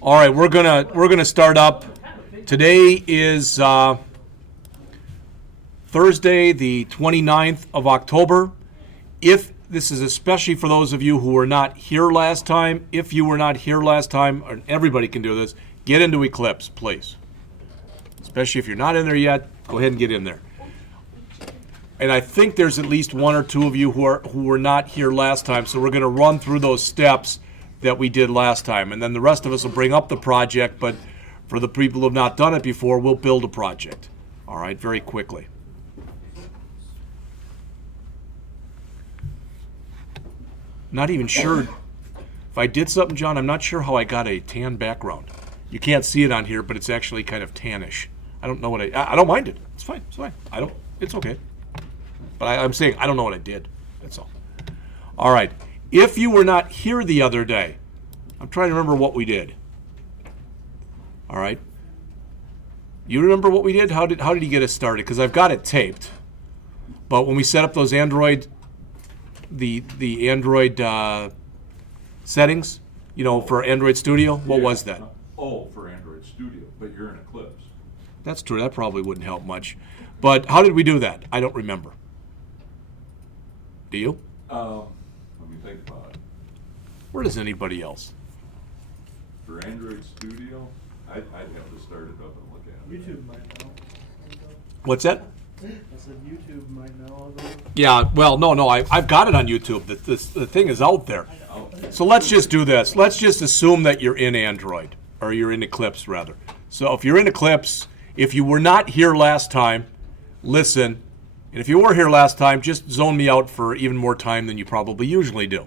All right, we're gonna start up. Today is Thursday, the 29th of October. If this is especially for those of you who were not here last time, if you were not here last time, or everybody can do this, get into Eclipse, please. Especially if you're not in there yet, go ahead and get in there. And I think there's at least one or two of you who were not here last time, so we're going to run through those steps that we did last time. And then the rest of us will bring up the project, but for the people who have not done it before, we'll build a project. All right, very quickly. Not even sure if I did something, John. I'm not sure how I got a tan background. You can't see it on here, but it's actually kind of tannish. I don't know what I don't mind it. It's fine. It's fine. It's okay. But I'm saying I don't know what I did. That's all. All right. If you were not here the other day, I'm trying to remember what we did. All right. You remember what we did? How did you get us started? Because I've got it taped. But when we set up those Android, the Android settings, you know, for Android Studio, what was that? Oh, for Android Studio, but you're in Eclipse. That's true. That probably wouldn't help much. But how did we do that? I don't remember. Do you? Let me think about it. Where does anybody else? For Android Studio, I'd have to start it up and look at it. YouTube might know. What's that? I said YouTube might know. Yeah, well, no, I've got it on YouTube. The thing is out there. So let's just do this. Let's just assume that you're in Android, or you're in Eclipse, rather. So if you're in Eclipse, if you were not here last time, listen. And if you were here last time, just zone me out for even more time than you probably usually do.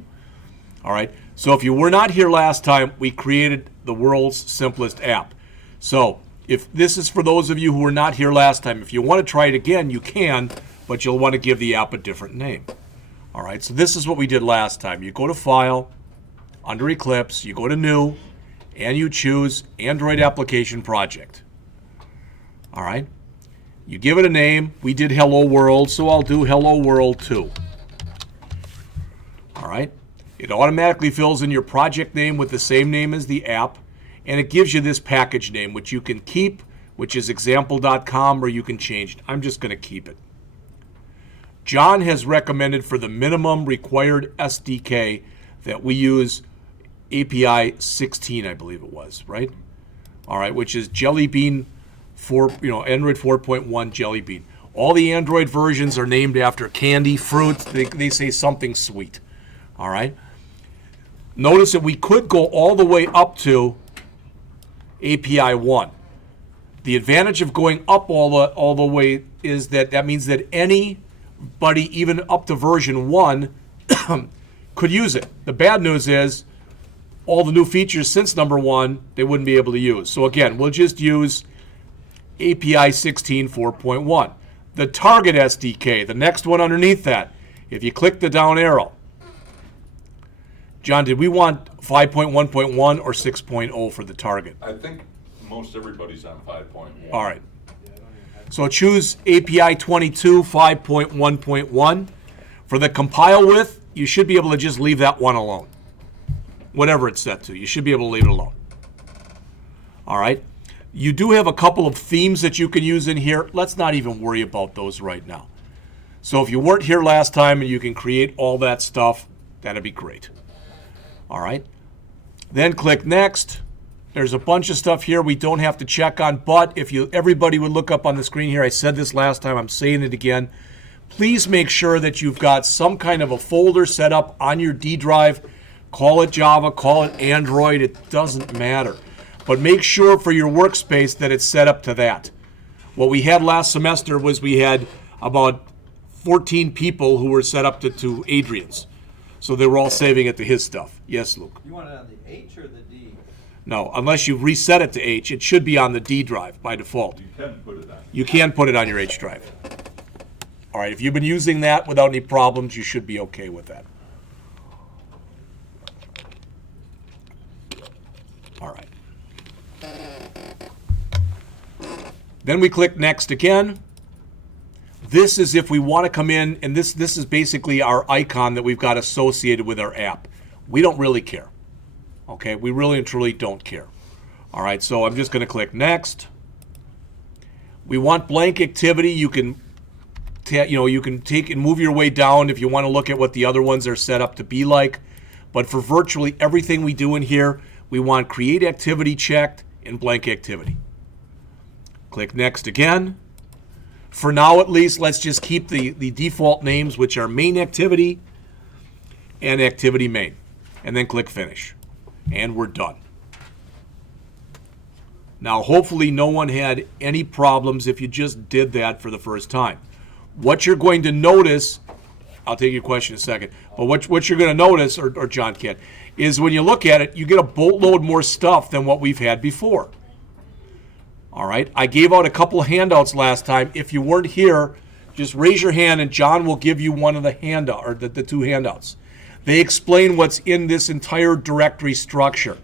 All right? So if you were not here last time, we created the world's simplest app. So if this is for those of you who were not here last time, if you want to try it again, you can, but you'll want to give the app a different name. All right? So this is what we did last time. You go to File, under Eclipse, you go to New, and you choose Android Application Project. All right? You give it a name. We did Hello World, so I'll do Hello World 2. All right? It automatically fills in your project name with the same name as the app, and it gives you this package name, which you can keep, which is example.com, or you can change it. I'm just going to keep it. John has recommended for the minimum required SDK that we use API 16, I believe it was, right? All right, which is Jelly Bean. Android 4.1 Jelly Bean. All the Android versions are named after candy, fruit. They say something sweet. All right. Notice that we could go all the way up to API 1. The advantage of going up all the way is that means that anybody, even up to version 1, could use it. The bad news is all the new features since number 1 they wouldn't be able to use. So again, we'll just use API 16 4.1. The target SDK, the next one underneath that, if you click the down arrow. John, did we want 5.1.1 or 6.0 for the target? I think most everybody's on 5.1. All right. So choose API 22 5.1.1. For the compile with, you should be able to just leave that one alone. Whatever it's set to, you should be able to leave it alone. All right. You do have a couple of themes that you can use in here. Let's not even worry about those right now. So if you weren't here last time and you can create all that stuff, that'd be great. All right. Then click Next. There's a bunch of stuff here we don't have to check on, but if everybody would look up on the screen here, I said this last time, I'm saying it again. Please make sure that you've got some kind of a folder set up on your D drive. Call it Java, call it Android, it doesn't matter. But make sure for your workspace that it's set up to that. What we had last semester was we had about 14 people who were set up to Adrian's. So they were all saving it to his stuff. Yes, Luke? You want it on the H or the D? No, unless you reset it to H, it should be on the D drive by default. You can put it on. You can put it on your H drive. All right, if you've been using that without any problems, you should be okay with that. All right. Then we click Next again. This is if we want to come in, and this is basically our icon that we've got associated with our app. We don't really care. Okay, we really and truly don't care. All right, so I'm just going to click next. We want blank activity. You can take and move your way down if you want to look at what the other ones are set up to be like. But for virtually everything we do in here, we want create activity checked and blank activity. Click next again. For now, at least, let's just keep the default names, which are main activity and activity main. And then click finish. And we're done. Now, hopefully no one had any problems if you just did that for the first time. What you're going to notice, I'll take your question in a second, but what you're going to notice, or John can, is when you look at it, you get a boatload more stuff than what we've had before. All right, I gave out a couple of handouts last time. If you weren't here, just raise your hand and John will give you one of the handout, or the two handouts. They explain what's in this entire directory structure.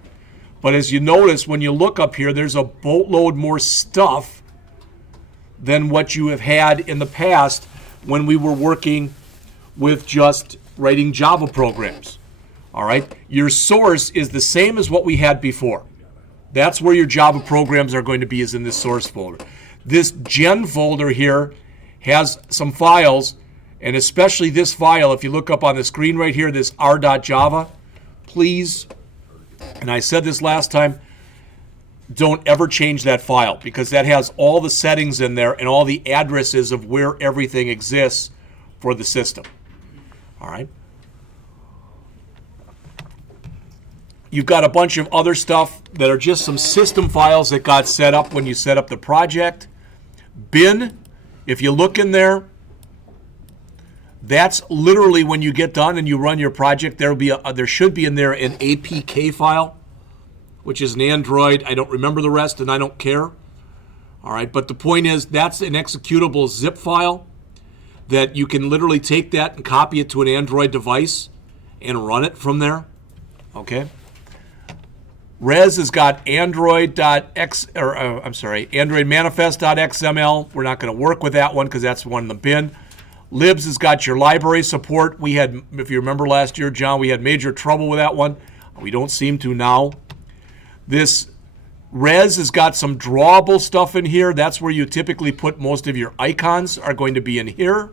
But as you notice, when you look up here, there's a boatload more stuff than what you have had in the past when we were working with just writing Java programs. All right, your source is the same as what we had before. That's where your Java programs are going to be, is in this source folder. This gen folder here has some files, and especially this file, if you look up on the screen right here, this r.java, please, and I said this last time, don't ever change that file, because that has all the settings in there and all the addresses of where everything exists for the system. All right. You've got a bunch of other stuff that are just some system files that got set up when you set up the project. Bin, if you look in there, that's literally when you get done and you run your project, there should be in there an APK file, which is an Android. I don't remember the rest and I don't care. All right, but the point is that's an executable zip file that you can literally take that and copy it to an Android device and run it from there. Okay. Res has got Android manifest.xml. We're not going to work with that one because that's one in the bin. Libs has got your library support. We had, if you remember last year, John, we had major trouble with that one. We don't seem to now. This Res has got some drawable stuff in here. That's where you typically put most of your icons are going to be in here.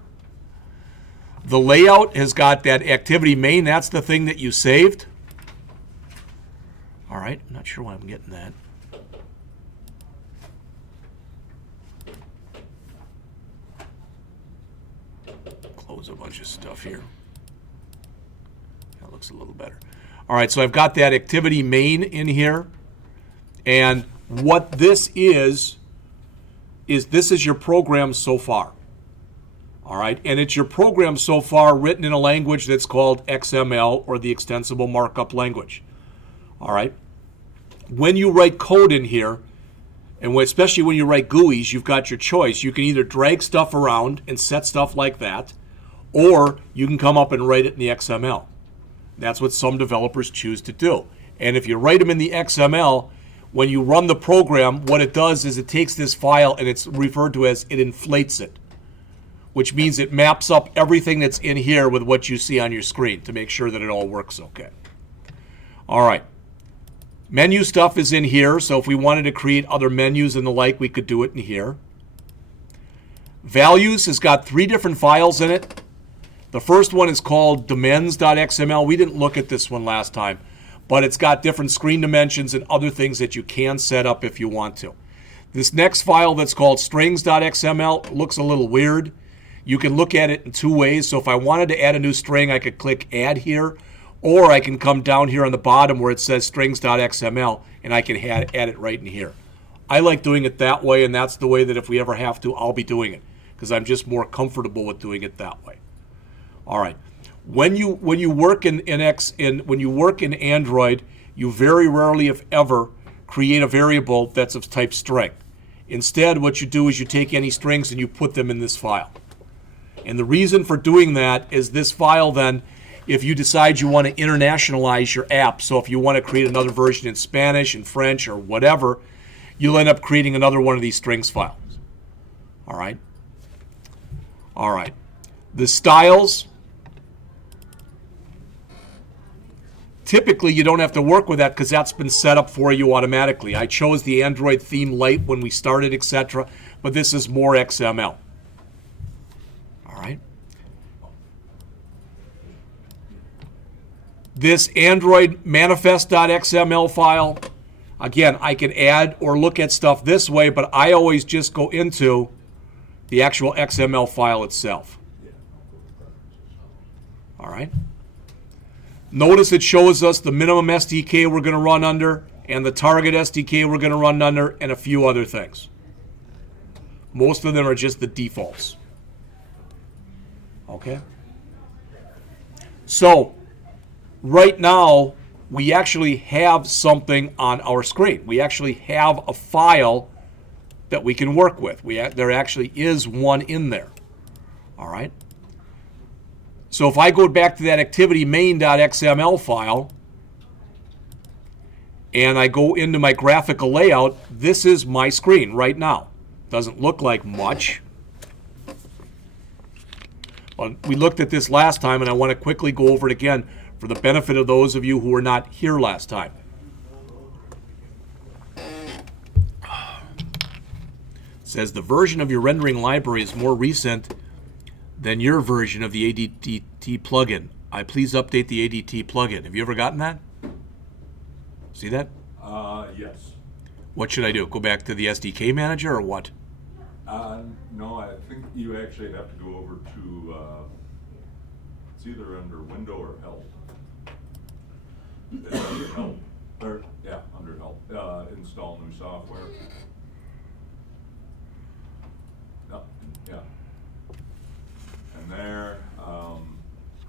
The layout has got that activity main. That's the thing that you saved. All right, I'm not sure why I'm getting that. Close a bunch of stuff here. That looks a little better. All right, so I've got that activity main in here. And what this is this is your program so far. All right, and it's your program so far written in a language that's called XML, or the Extensible Markup Language. All right. When you write code in here, and especially when you write GUIs, you've got your choice. You can either drag stuff around and set stuff like that, or you can come up and write it in the XML. That's what some developers choose to do. And if you write them in the XML, when you run the program, what it does is it takes this file and it's referred to as it inflates it, which means it maps up everything that's in here with what you see on your screen to make sure that it all works okay. All right. Menu stuff is in here, so if we wanted to create other menus and the like, we could do it in here. Values has got 3 different files in it. The first one is called dimens.xml. We didn't look at this one last time, but it's got different screen dimensions and other things that you can set up if you want to. This next file that's called strings.xml looks a little weird. You can look at it in 2 ways. So if I wanted to add a new string, I could click add here, or I can come down here on the bottom where it says strings.xml and I can add it right in here. I like doing it that way, and that's the way that if we ever have to, I'll be doing it because I'm just more comfortable with doing it that way. All right. When you work in Android, you very rarely, if ever, create a variable that's of type string. Instead, what you do is you take any strings and you put them in this file. And the reason for doing that is this file then, if you decide you want to internationalize your app, so if you want to create another version in Spanish and French or whatever, you'll end up creating another one of these strings files. All right? All right. The styles. typically you don't have to work with that because that's been set up for you automatically. I chose the Android theme light when we started, etc., but this is more XML. All right. This Android manifest.xml file, again, I can add or look at stuff this way, but I always just go into the actual XML file itself. All right. Notice it shows us the minimum SDK we're going to run under and the target SDK we're going to run under and a few other things. Most of them are just the defaults. Okay. So right now, we actually have something on our screen. We actually have a file that we can work with. There actually is one in there. All right. So if I go back to that activity main.xml file and I go into my graphical layout, this is my screen right now. Doesn't look like much. But we looked at this last time, and I want to quickly go over it again for the benefit of those of you who were not here last time. It says the version of your rendering library is more recent than your version of the Adt plugin. Please update the Adt plugin. Have you ever gotten that? See that? Yes. What should I do? Go back to the Sdk Manager or what? No, I think you actually have to go over to, it's either under Window or Help. It's under Help. Or, yeah, under Help. Install new software. No, yeah. And there,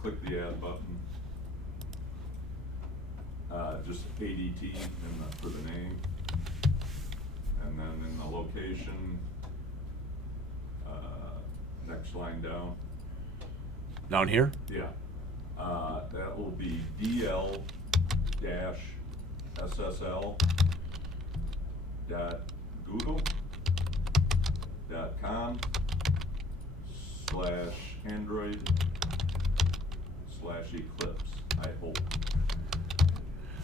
click the Add button. Just ADT for the name. And then in the location, next line down. Down here? Yeah. That will be dl-ssl.google.com/Android/Eclipse, I hope.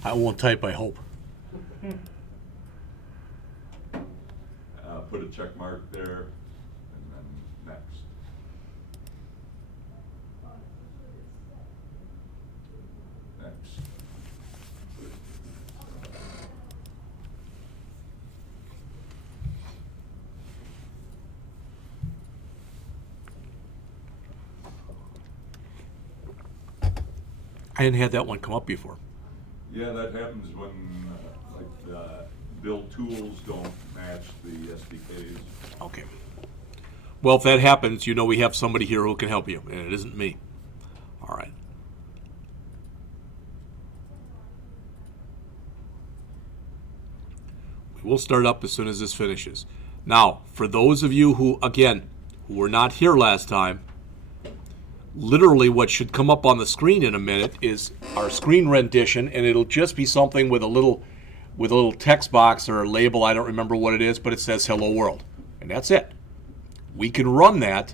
I won't type, I hope. Put a check mark there, and then next. Next. I hadn't had that one come up before. Yeah, that happens when build tools don't match the SDKs. Okay. Well, if that happens, you know we have somebody here who can help you, and it isn't me. All right. We will start up as soon as this finishes. Now, for those of you who, again, who were not here last time, literally what should come up on the screen in a minute is our screen rendition, and it'll just be something with a little text box or a label. I don't remember what it is, but it says Hello World, and that's it. We can run that,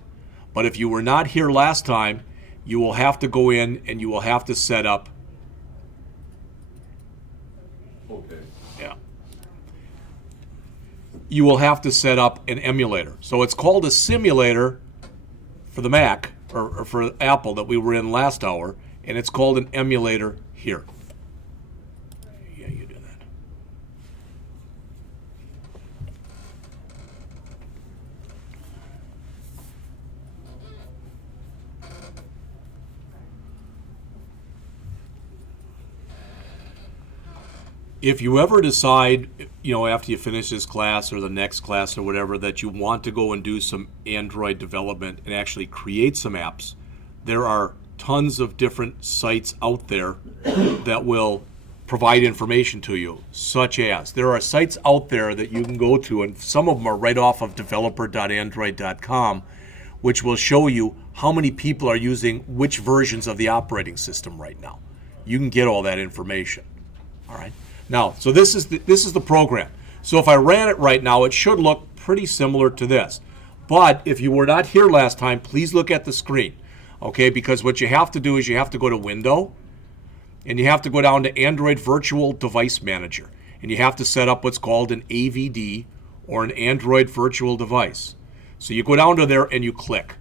but if you were not here last time, you will have to go in and you will have to set up. Okay. Yeah. You will have to set up an emulator. So it's called a simulator for the Mac or for Apple that we were in last hour, and it's called an emulator here. Yeah, you do that. If you ever decide, after you finish this class or the next class or whatever, that you want to go and do some Android development and actually create some apps, there are tons of different sites out there that will provide information to you, such as there are sites out there that you can go to, and some of them are right off of developer.android.com, which will show you how many people are using which versions of the operating system right now. You can get all that information. All right. Now, so this is the program. So if I ran it right now, it should look pretty similar to this. But if you were not here last time, please look at the screen, okay? Because what you have to do is you have to go to Window, and you have to go down to Android Virtual Device Manager, and you have to set up what's called an AVD, or an Android Virtual Device. So you go down to there and you click.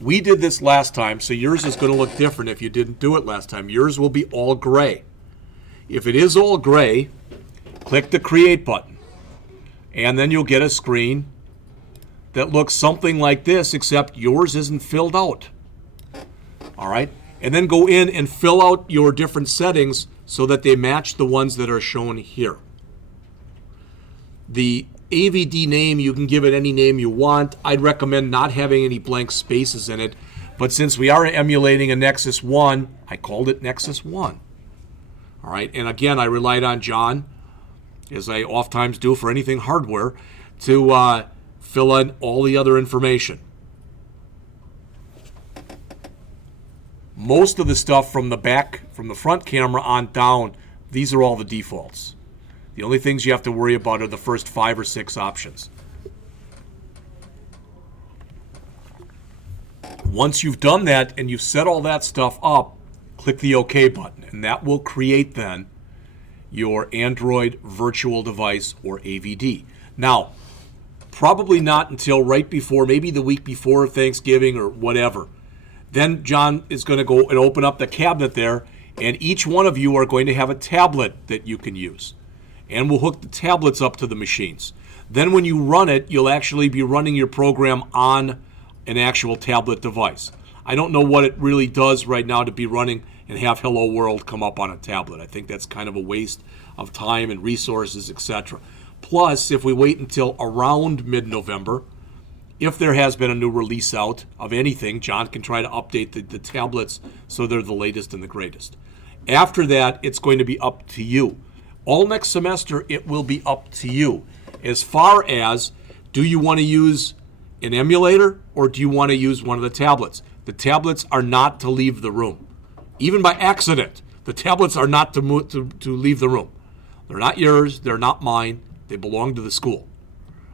We did this last time, so yours is going to look different if you didn't do it last time. Yours will be all gray. If it is all gray, click the Create button, and then you'll get a screen that looks something like this, except yours isn't filled out. All right? And then go in and fill out your different settings so that they match the ones that are shown here. The AVD name, you can give it any name you want. I'd recommend not having any blank spaces in it, but since we are emulating a Nexus 1, I called it Nexus 1. All right, and again, I relied on John, as I oftentimes do for anything hardware, to fill in all the other information. Most of the stuff from the back, from the front camera on down, these are all the defaults. The only things you have to worry about are the first 5 or 6 options. Once you've done that and you've set all that stuff up, click the OK button, and that will create then your Android Virtual Device, or AVD. Now, probably not until right before, maybe the week before Thanksgiving or whatever. Then John is going to go and open up the cabinet there, and each one of you are going to have a tablet that you can use. And we'll hook the tablets up to the machines. Then when you run it, you'll actually be running your program on an actual tablet device. I don't know what it really does right now to be running and have Hello World come up on a tablet. I think that's kind of a waste of time and resources, etc. Plus, if we wait until around mid-November, if there has been a new release out of anything, John can try to update the tablets so they're the latest and the greatest. After that, it's going to be up to you. All next semester, it will be up to you. As far as, do you want to use an emulator or do you want to use one of the tablets? The tablets are not to leave the room. Even by accident, the tablets are not to leave the room. They're not yours. They're not mine. They belong to the school.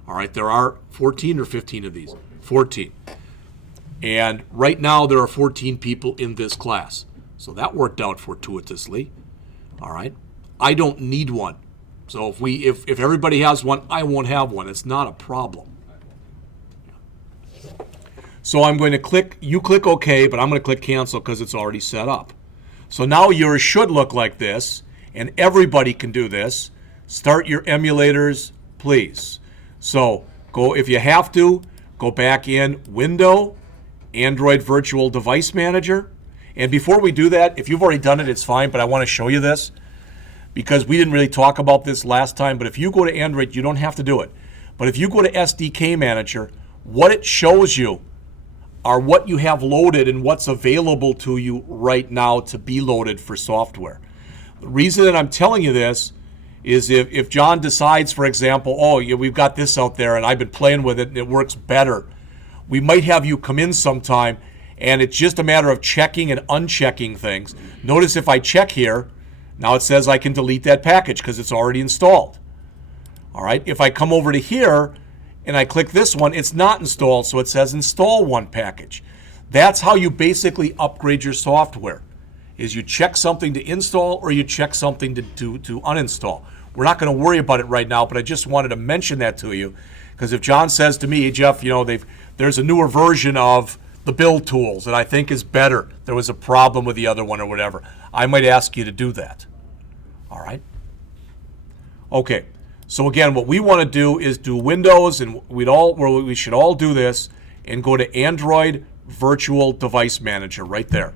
All right, there are 14 or 15 of these. 14. And right now, there are 14 people in this class. So that worked out fortuitously. All right. I don't need one. So if everybody has one, I won't have one. It's not a problem. So I'm going to click OK, but I'm going to click cancel because it's already set up. So now yours should look like this, and everybody can do this. Start your emulators, please. So go, if you have to, go back in Window, Android Virtual Device Manager. And before we do that, if you've already done it, it's fine, but I want to show you this, because we didn't really talk about this last time, but if you go to Android, you don't have to do it. But if you go to Sdk Manager, what it shows you are what you have loaded and what's available to you right now to be loaded for software. The reason that I'm telling you this is if John decides, for example, oh, yeah, we've got this out there and I've been playing with it and it works better, we might have you come in sometime and it's just a matter of checking and unchecking things. Notice if I check here, now it says I can delete that package because it's already installed. All right, if I come over to here and I click this one, it's not installed, so it says install one package. That's how you basically upgrade your software, is you check something to install or you check something to uninstall. We're not going to worry about it right now, but I just wanted to mention that to you, because if John says to me, hey, Jeff, you know, there's a newer version of the build tools that I think is better, there was a problem with the other one or whatever, I might ask you to do that. All right? Okay. So again, what we want to do is do Windows, and we should all do this, and go to Android Virtual Device Manager right there.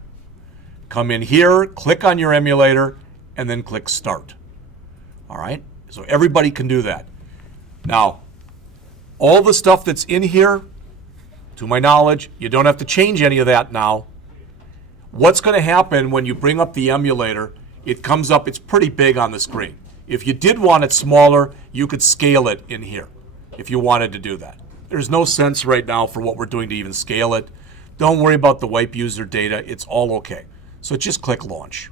Come in here, click on your emulator, and then click Start. All right? So everybody can do that. Now, all the stuff that's in here, to my knowledge, you don't have to change any of that now. What's going to happen when you bring up the emulator, it comes up, it's pretty big on the screen. If you did want it smaller, you could scale it in here if you wanted to do that. There's no sense right now for what we're doing to even scale it. Don't worry about the wipe user data. It's all okay. So just click Launch.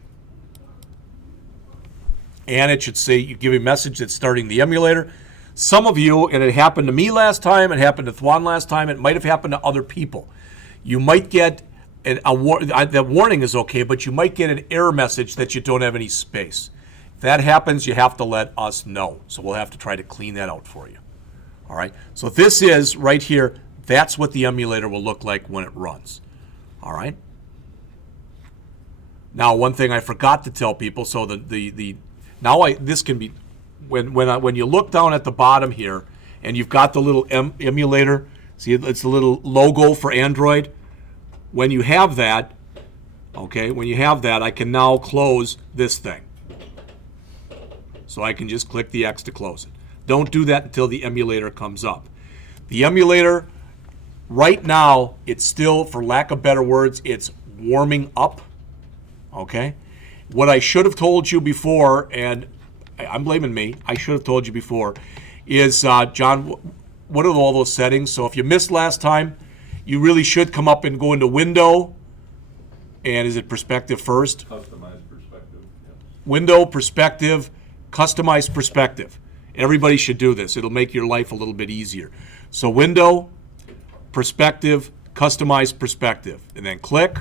And it should say, you give a message that's starting the emulator. Some of you, and it happened to me last time, it happened to Thwan last time, it might have happened to other people. You might get that warning is okay, but you might get an error message that you don't have any space. If that happens, you have to let us know. So we'll have to try to clean that out for you. All right. So this is right here. That's what the emulator will look like when it runs. All right. Now, one thing I forgot to tell people. So this can be when you look down at the bottom here, and you've got the little emulator. See, it's the little logo for Android. When you have that, okay, I can now close this thing. So I can just click the X to close it. Don't do that until the emulator comes up. The emulator, right now, it's still, for lack of better words, it's warming up, okay? What I should have told you before, and I'm blaming me, I should have told you before, is, John, what are all those settings? So if you missed last time, you really should come up and go into Window, and is it Perspective first? Customized perspective, yes. Window, Perspective, Customize Perspective. Everybody should do this. It'll make your life a little bit easier. So Window, Perspective, Customize Perspective, and then click,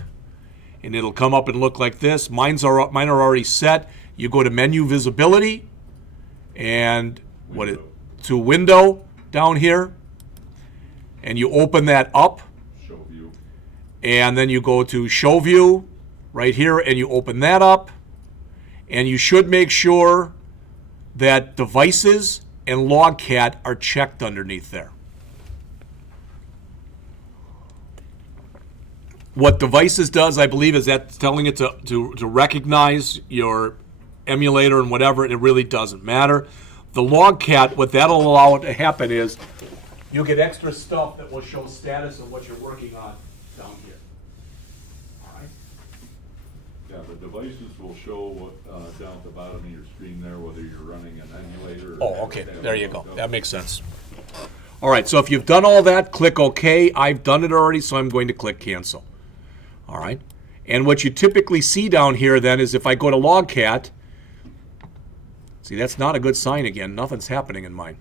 and it'll come up and look like this. Mine are already set. You go to Menu Visibility, and to Window down here, and you open that up, Show view. and then you go to Show View right here, and you open that up, and you should make sure that Devices and Logcat are checked underneath there. What Devices does, I believe, is that's telling it to recognize your emulator and whatever, and it really doesn't matter. The Logcat, what that'll allow it to happen is you'll get extra stuff that will show status of what you're working on down here. All right? Yeah, the devices will show down at the bottom of your screen there whether you're running an emulator. Oh, okay. There you go. That makes sense. All right, so if you've done all that, click OK. I've done it already, so I'm going to click Cancel. All right? And what you typically see down here then is if I go to Logcat, see, that's not a good sign again. Nothing's happening in mine.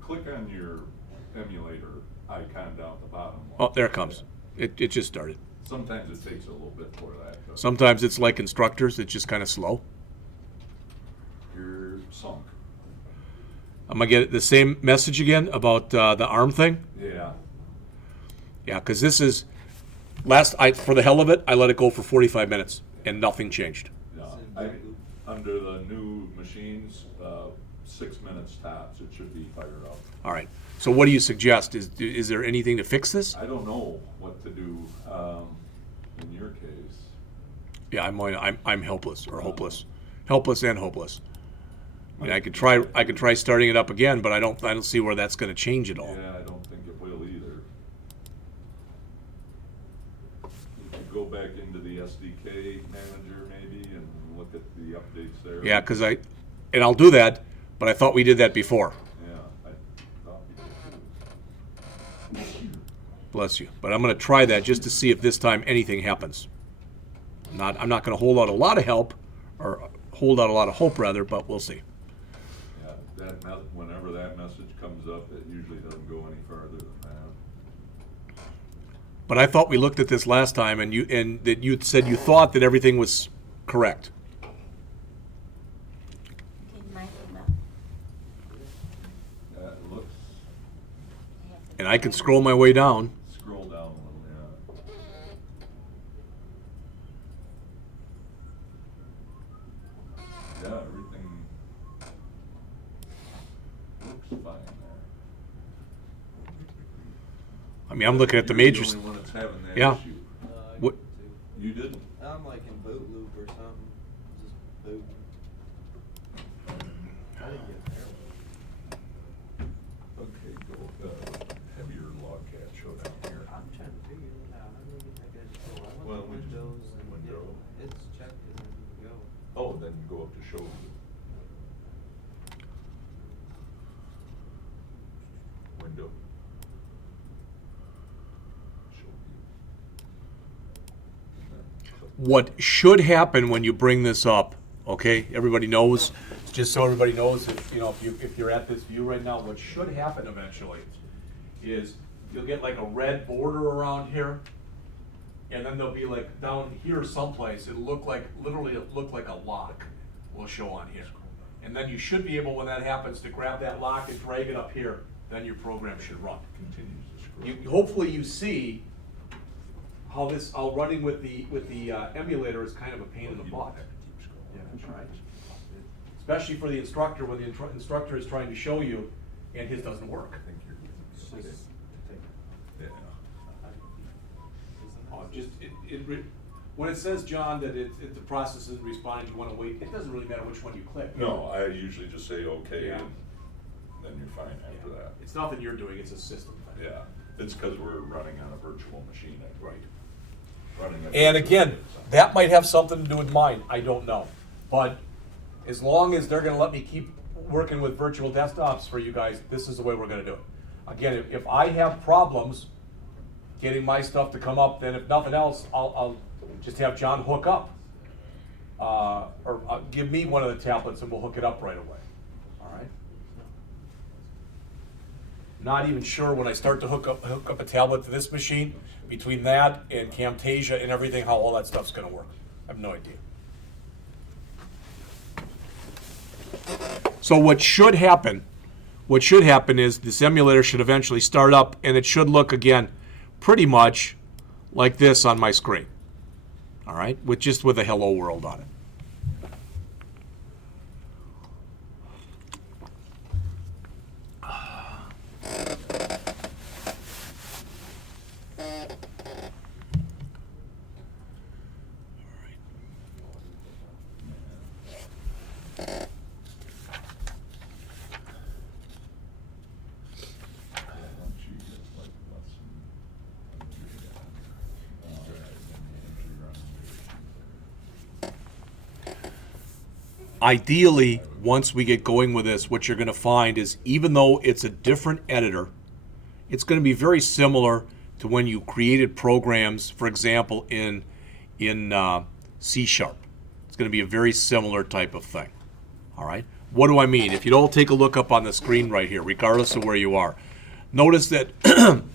Click on your emulator icon down at the bottom. Oh, there it comes. It just started. Sometimes it takes a little bit for that. Sometimes it's like instructors. It's just kind of slow. You're sunk. I'm going to get the same message again about the ARM thing. Yeah. Yeah, because this is, for the hell of it, I let it go for 45 minutes, and nothing changed. Yeah. Under the new machines, 6 minutes tops, it should be fired up. All right. So what do you suggest? Is there anything to fix this? I don't know what to do in your case. Yeah, I'm helpless or hopeless, helpless and hopeless. I mean, I could try starting it up again, but I don't see where that's going to change at all. Yeah, I don't think it will either. You could go back into the Sdk Manager maybe and look at the updates there. Yeah, and I'll do that, but I thought we did that before. Yeah, I thought we did too. Bless you. But I'm going to try that just to see if this time anything happens. I'm not going to hold out a lot of help, or hold out a lot of hope rather, but we'll see. Yeah, whenever that message comes up, it usually doesn't go any farther than that. But I thought we looked at this last time, and that you said you thought that everything was correct. That looks. And I can scroll my way down. Scroll down a little, yeah. Yeah, everything looks fine there. I mean, I'm looking at the You're majors. the only one that's having that Yeah. issue. What? You didn't? I'm like in boot loop or something, just boot. I didn't get there. Okay, go, have your Logcat show down here. I'm trying to figure it out. How do we get that guy to go? I Well, went we to just- Windows and window. it's checked and then go. Oh, then go up to show view. Window. Show view. And then click. What should happen when you bring this up, okay? Everybody knows, just so everybody knows, if you're at this view right now, what should happen eventually is you'll get like a red border around here, and then there'll be like down here someplace, it'll look like, literally it'll look like a lock will show on here. And then you should be able, when that happens, to grab that lock and drag it up here, then your program should run. Hopefully you see how this, how running with the emulator is kind of a pain in the butt. Yeah, that's right. Especially for the instructor, when the instructor is trying to show you and his doesn't work. Yeah. When it says, John, that the process isn't responding, you want to wait, it doesn't really matter which one you click. No, I usually just say okay, Yeah. and then you're fine after that. It's nothing you're doing, it's a system thing. Yeah, it's because we're running on a virtual machine. Right. Running a And virtual again, machine. that might have something to do with mine, I don't know. But as long as they're gonna let me keep working with virtual desktops for you guys, this is the way we're gonna do it. Again, if I have problems getting my stuff to come up, then if nothing else, I'll just have John hook up. Or give me one of the tablets and we'll hook it up right away, all right? Not even sure when I start to hook up a tablet to this machine, between that and Camtasia and everything, how all that stuff's gonna work. I have no idea. So what should happen is this emulator should eventually start up and it should look, again, pretty much like this on my screen. All right, with a hello world on it. Ideally, once we get going with this, what you're going to find is even though it's a different editor, it's going to be very similar to when you created programs, for example, in C#. It's going to be a very similar type of thing. All right? What do I mean? If you'd all take a look up on the screen right here, regardless of where you are, notice that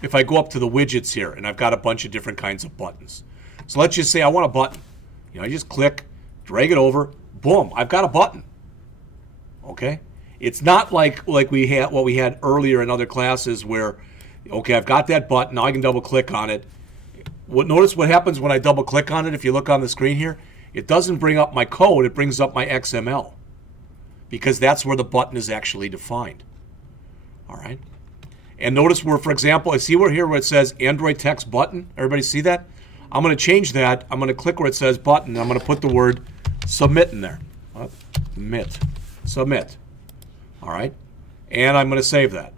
if I go up to the widgets here, and I've got a bunch of different kinds of buttons. So let's just say I want a button. I just click, drag it over, boom, I've got a button. Okay? It's not like what we had earlier in other classes where, okay, I've got that button, now I can double click on it. Notice what happens when I double click on it, if you look on the screen here, it doesn't bring up my code, it brings up my XML. Because that's where the button is actually defined. All right? And notice where, for example, I see where it says Android text button. Everybody see that? I'm going to change that. I'm going to click where it says button. I'm going to put the word submit in there. Submit. All right? And I'm going to save that.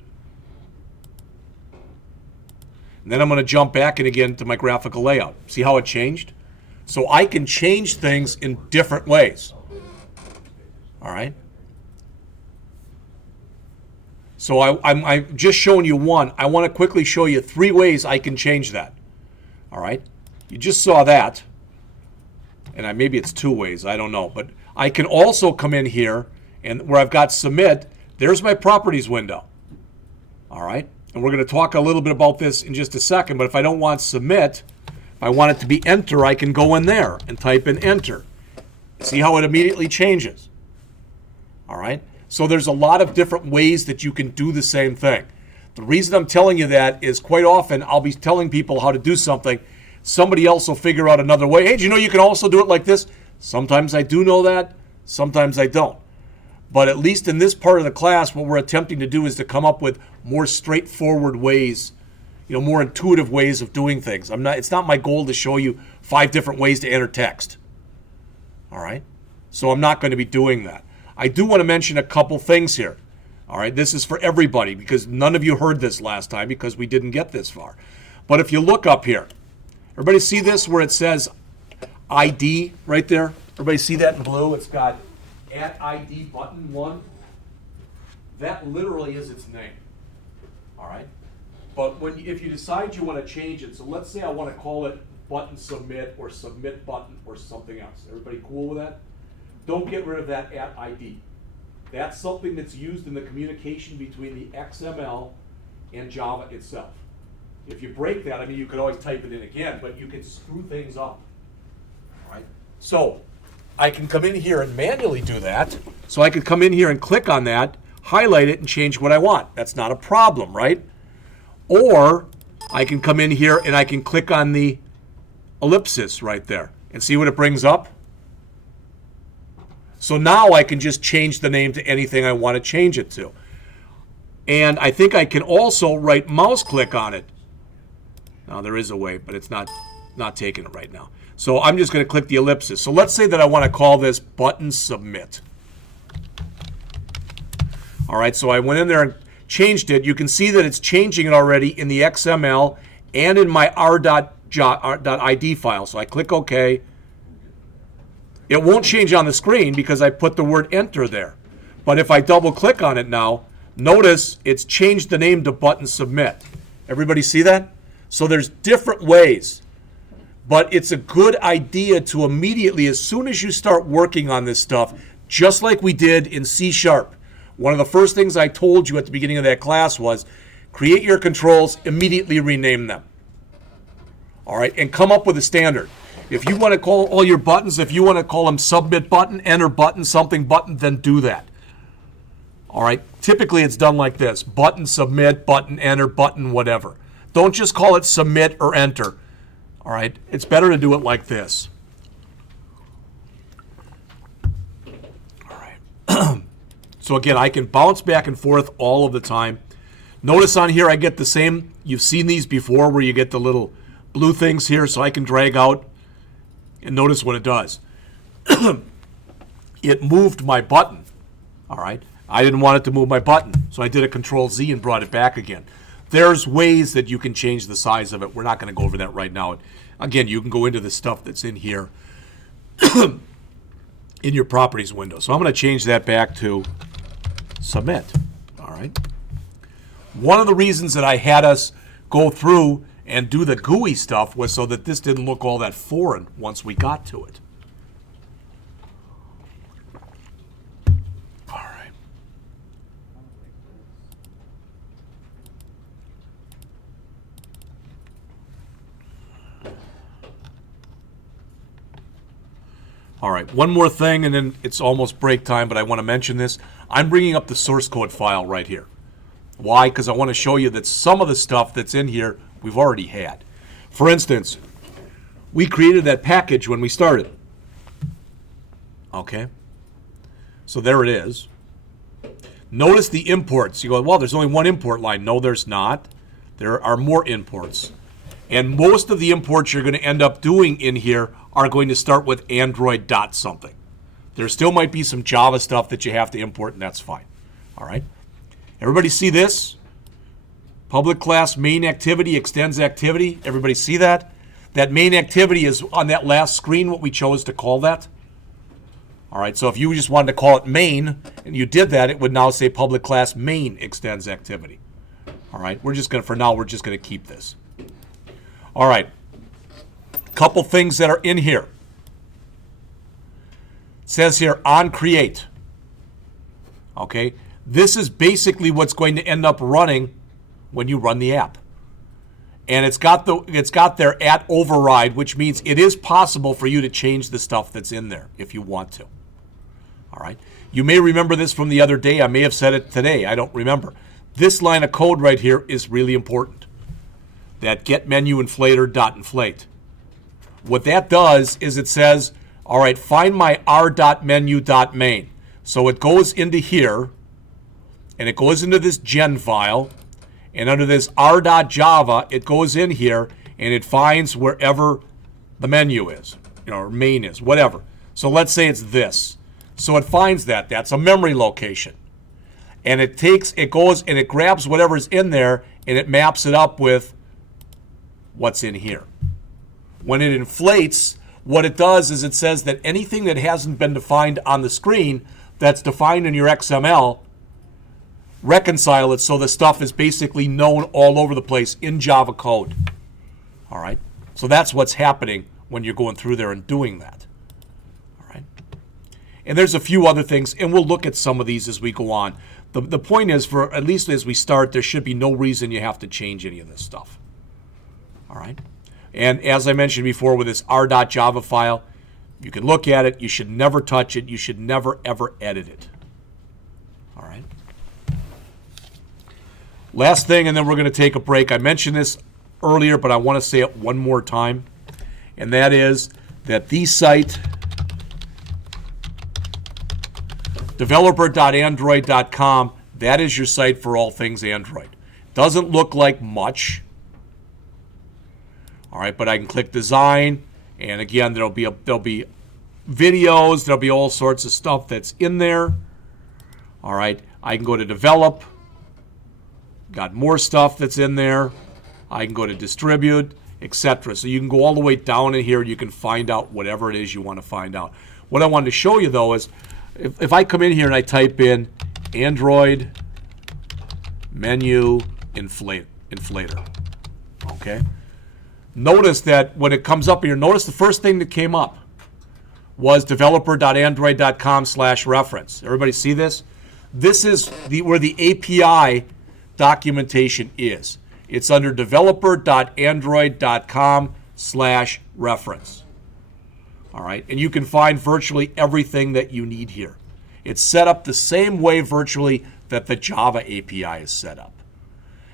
And then I'm going to jump back in again to my graphical layout. See how it changed? So I can change things in different ways. All right? So I'm just showing you one. I want to quickly show you 3 ways I can change that. All right? You just saw that. And maybe it's 2 ways, I don't know. But I can also come in here, and where I've got submit, there's my properties window. All right? And we're going to talk a little bit about this in just a second, but if I don't want submit, if I want it to be enter, I can go in there and type in enter. See how it immediately changes? All right? So there's a lot of different ways that you can do the same thing. The reason I'm telling you that is quite often I'll be telling people how to do something. Somebody else will figure out another way. Hey, do you know you can also do it like this? Sometimes I do know that. Sometimes I don't. But at least in this part of the class, what we're attempting to do is to come up with more straightforward ways, more intuitive ways of doing things. It's not my goal to show you 5 different ways to enter text. All right? So I'm not going to be doing that. I do want to mention a couple things here. All right, this is for everybody because none of you heard this last time because we didn't get this far. But if you look up here, everybody see this where it says ID right there? Everybody see that in blue? It's got Adt ID button 1. That literally is its name. All right? But if you decide you want to change it, so let's say I want to call it button submit or submit button or something else. Everybody cool with that? Don't get rid of that Adt ID. That's something that's used in the communication between the XML and Java itself. If you break that, I mean, you could always type it in again, but you can screw things up. All right. So I can come in here and manually do that. So I could come in here and click on that, highlight it, and change what I want. That's not a problem, right? Or I can come in here and I can click on the ellipsis right there and see what it brings up. So now I can just change the name to anything I want to change it to. And I think I can also right mouse click on it. Now there is a way, but it's not taking it right now. So I'm just going to click the ellipsis. So let's say that I want to call this button submit. All right, so I went in there and changed it. You can see that it's changing it already in the XML and in my r.id file. So I click OK. It won't change on the screen because I put the word enter there. But if I double click on it now, notice it's changed the name to button submit. Everybody see that? So there's different ways. But it's a good idea to immediately, as soon as you start working on this stuff, just like we did in C#, one of the first things I told you at the beginning of that class was create your controls, immediately rename them. All right, and come up with a standard. If you want to call all your buttons, if you want to call them submit button, enter button, something button, then do that. All right, typically it's done like this: button submit, button enter, button whatever. Don't just call it submit or enter. All right, it's better to do it like this. All right. So again, I can bounce back and forth all of the time. Notice on here I get the same, you've seen these before where you get the little blue things here, so I can drag out and notice what it does. It moved my button. All right, I didn't want it to move my button, so I did a Control Z and brought it back again. There's ways that you can change the size of it. We're not going to go over that right now. Again, you can go into the stuff that's in here in your properties window. So I'm going to change that back to submit. All right. One of the reasons that I had us go through and do the GUI stuff was so that this didn't look all that foreign once we got to it. All right. All right, one more thing, and then it's almost break time, but I want to mention this. I'm bringing up the source code file right here. Why? Because I want to show you that some of the stuff that's in here we've already had. For instance, we created that package when we started. Okay? So there it is. Notice the imports. You go, well, there's only one import line. No, there's not. There are more imports. And most of the imports you're going to end up doing in here are going to start with Android dot something. There still might be some Java stuff that you have to import, and that's fine. All right? Everybody see this? Public class main activity extends activity. Everybody see that? That main activity is on that last screen what we chose to call that. All right, so if you just wanted to call it main and you did that, it would now say public class main extends activity. All right, we're just going to, for now, we're just going to keep this. All right, couple things that are in here. It says here on create. Okay, this is basically what's going to end up running when you run the app. And it's got their at override, which means it is possible for you to change the stuff that's in there if you want to. All right. You may remember this from the other day. I may have said it today. I don't remember. This line of code right here is really important. That get menu inflator dot inflate. What that does is it says, all right, find my r.menu.main. So it goes into here, and it goes into this gen file, and under this r.java, it goes in here, and it finds wherever the menu is, or main is, whatever. So let's say it's this. So it finds that. That's a memory location. And it goes and it grabs whatever's in there, and it maps it up with what's in here. When it inflates, what it does is it says that anything that hasn't been defined on the screen that's defined in your XML, reconcile it so the stuff is basically known all over the place in Java code. All right? So that's what's happening when you're going through there and doing that. All right? And there's a few other things, and we'll look at some of these as we go on. The point is, for at least as we start, there should be no reason you have to change any of this stuff. All right. And as I mentioned before with this r.java file, you can look at it. You should never touch it. You should never, ever edit it. All right. Last thing, and then we're going to take a break. I mentioned this earlier, but I want to say it one more time. And that is that the site, developer.android.com, that is your site for all things Android. Doesn't look like much. All right, but I can click design, and again, there'll be videos, there'll be all sorts of stuff that's in there. All right, I can go to develop. Got more stuff that's in there. I can go to distribute, etc. So you can go all the way down in here and you can find out whatever it is you want to find out. What I wanted to show you though is if I come in here and I type in Android menu inflator, okay? Notice that when it comes up here, notice the first thing that came up was developer.android.com/reference. Everybody see this? This is where the API documentation is. It's under developer.android.com/reference. All right, and you can find virtually everything that you need here. It's set up the same way virtually that the Java API is set up.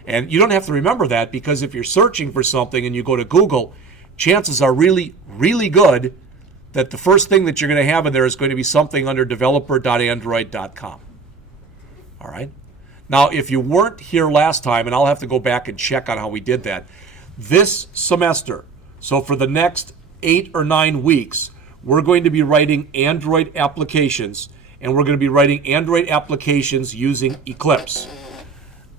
And you don't have to remember that because if you're searching for something and you go to Google, chances are really, really good that the first thing that you're going to have in there is going to be something under developer.android.com. All right? Now, if you weren't here last time, and I'll have to go back and check on how we did that, this semester, so for the next 8 or 9 weeks, we're going to be writing Android applications, and we're going to be writing Android applications using Eclipse.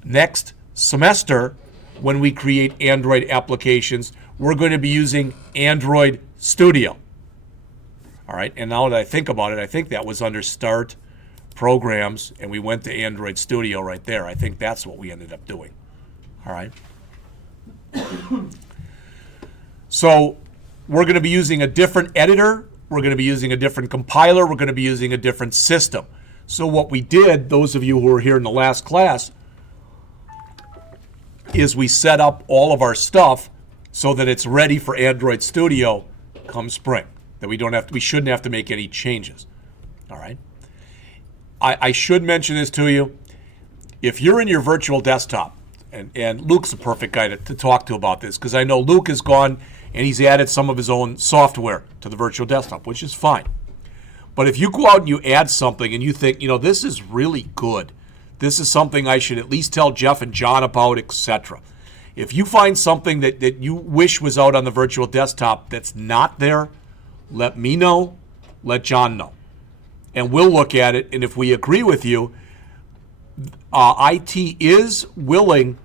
Next semester, when we create Android applications, we're going to be using Android Studio. All right, and now that I think about it, I think that was under Start, Programs, and we went to Android Studio right there. I think that's what we ended up doing. All right. So we're going to be using a different editor. We're going to be using a different compiler. We're going to be using a different system. So what we did, those of you who were here in the last class, is we set up all of our stuff so that it's ready for Android Studio come spring. That we shouldn't have to make any changes. All right. I should mention this to you. If you're in your virtual desktop, and Luke's a perfect guy to talk to about this, because I know Luke has gone and he's added some of his own software to the virtual desktop, which is fine. But if you go out and you add something and you think, this is really good, this is something I should at least tell Jeff and John about, etc. If you find something that you wish was out on the virtual desktop that's not there, let me know, let John know. And we'll look at it, and if we agree with you, IT is willing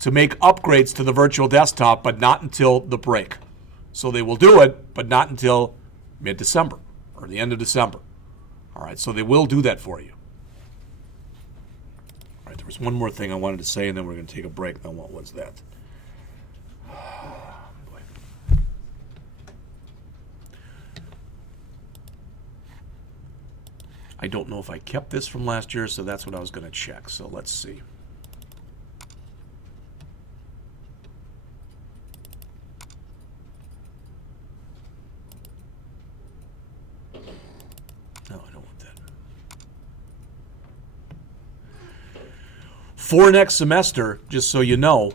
to make upgrades to the virtual desktop, but not until the break. So they will do it, but not until mid-December or the end of December. All right, so they will do that for you. All right, there was one more thing I wanted to say, and then we're going to take a break. Now, what was that? I don't know if I kept this from last year, so that's what I was going to check. So let's see. No, I don't want that. For next semester, just so you know,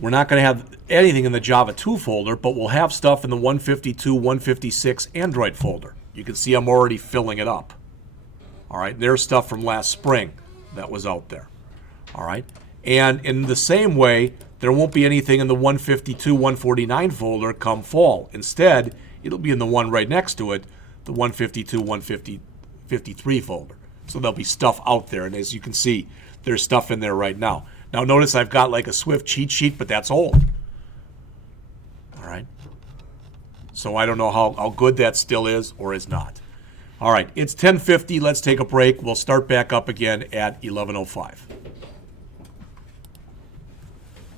we're not going to have anything in the Java 2 folder, but we'll have stuff in the 152, 156 Android folder. You can see I'm already filling it up. All right, there's stuff from last spring that was out there. All right, and in the same way, there won't be anything in the 152, 149 folder come fall. Instead, it'll be in the one right next to it, the 152, 153 folder. So there'll be stuff out there, and as you can see, there's stuff in there right now. Now notice I've got like a Swift cheat sheet, but that's old. All right. So I don't know how good that still is or is not. All right, it's 10:50. Let's take a break. We'll start back up again at 11:05.